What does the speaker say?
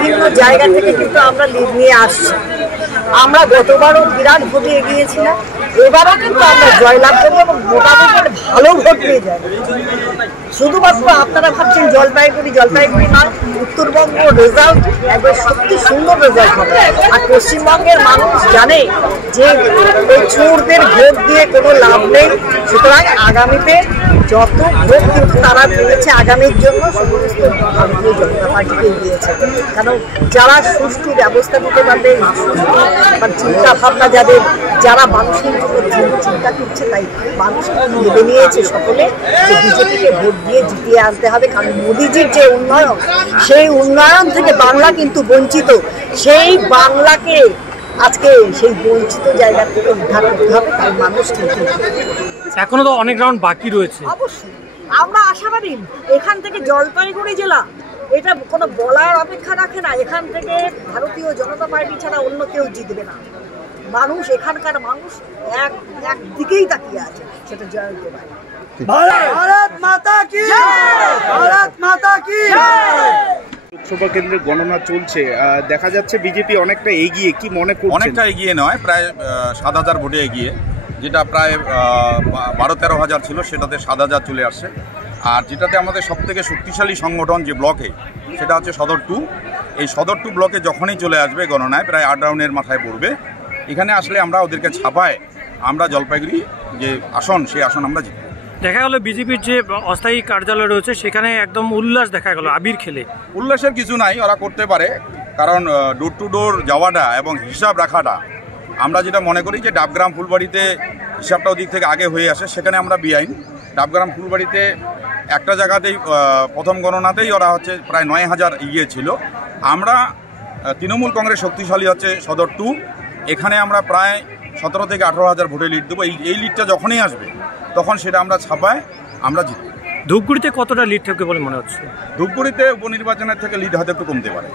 বিভিন্ন জায়গা থেকে কিন্তু আমরা লিড নিয়ে আসছি। আমরা গতবারও বিরাট ভোটে এগিয়েছিলাম, এবারও কিন্তু আমরা জয়লাভ করবো এবং মোটামুটি ভালো ভোট পেয়ে যাই। শুধুমাত্র আপনারা ভাবছেন জলপাইগুড়ি নয়, উত্তরবঙ্গ রেজাল্ট একবার সত্যি সুন্দর রেজাল্ট হবে। আর পশ্চিমবঙ্গের মানুষ জানে যে ওই চোরদের ভোট দিয়ে কোনো লাভ নেই। সুতরাং আগামীতে যত ভোট কিন্তু তারা পেয়েছে আগামীর জন্য সমস্ত ভারতীয় জনতা পার্টিকে দিয়েছে। কারণ যারা সুষ্ঠু ব্যবস্থা দিতে পারবে, চিন্তা ভাবনা যারা মানুষের জন্য চিন্তা করছে, তাই মানুষ ভেবে নিয়েছে সকলে যে বিজেপিকে ভোট দিয়ে জিতিয়ে আনতে হবে। কারণ মোদিজির যে উন্নয়ন, সেই উন্নয়ন থেকে বাংলা কিন্তু বঞ্চিত। সেই বাংলাকে আজকে সেই বঞ্চিত জায়গা থেকে উদ্ধার করতে হবে, তাই মানুষ কিন্তু এখনো তো অনেক রাউন্ড বাকি রয়েছে। অবশ্যই আমরা আশাবাদী। এখান থেকে জলপাইগুড়ি জেলা এটা কোনো বলার অপেক্ষা রাখে না। এখান থেকে ভারতীয় জনতা পার্টি ছাড়া অন্য কেউ জিতবে না। মানুষ, এখানকার মানুষ একদিকেই তাকিয়ে আছে, সেটা জয়ন্ত ভাই। ভারত মাতা কি জয়! ভারত মাতা কি জয়! লোকসভা কেন্দ্রের গণনা চলছে, দেখা যাচ্ছে বিজেপি অনেকটা এগিয়ে। কি মনে করছেন? অনেকটা এগিয়ে নয়, প্রায় ৭,০০০ ভোটে এগিয়ে। যেটা প্রায় ১২-১৩ হাজার ছিল, সেটাতে ৭,০০০ চলে আসছে। আর যেটাতে আমাদের সবথেকে শক্তিশালী সংগঠন যে ব্লকে, সেটা হচ্ছে সদর 2। এই সদর 2 ব্লকে যখনই চলে আসবে গণনায়, প্রায় ৮ রাউন্ডের মাথায় পড়বে। এখানে আসলে আমরা ওদেরকে ছাপায় আমরা জলপাইগুড়ি যে আসন, সেই আসন আমরা জিতব। দেখা গেল বিজেপির যে অস্থায়ী কার্যালয় রয়েছে সেখানে একদম উল্লাস দেখা গেল আবির খেলে। উল্লাসের কিছু নাই, ওরা করতে পারে, কারণ ডোর টু ডোর যাওয়াটা এবং হিসাব রাখাটা, আমরা যেটা মনে করি যে ডাবগ্রাম ফুলবাড়িতে হিসাবটা ওদিক থেকে আগে হয়ে আসে, সেখানে আমরা বেআইন। ডাবগ্রাম ফুলবাড়িতে একটা জায়গাতেই প্রথম গণনাতেই ওরা হচ্ছে প্রায় ৯,০০০ এগিয়ে ছিল। আমরা তৃণমূল কংগ্রেস শক্তিশালী হচ্ছে সদর 2, এখানে আমরা প্রায় ১৭ থেকে ১৮,০০০ ভোটে লিড দেবো। এই লিডটা যখনই আসবে তখন সেটা আমরা ছাপায় আমরা জিতব। ধূপগুড়িতে কতটা লিড থাকবে বলে মনে হচ্ছে? ধূপগুড়িতে উপনির্বাচনের থেকে লিড হয়তো একটু কমতে পারে।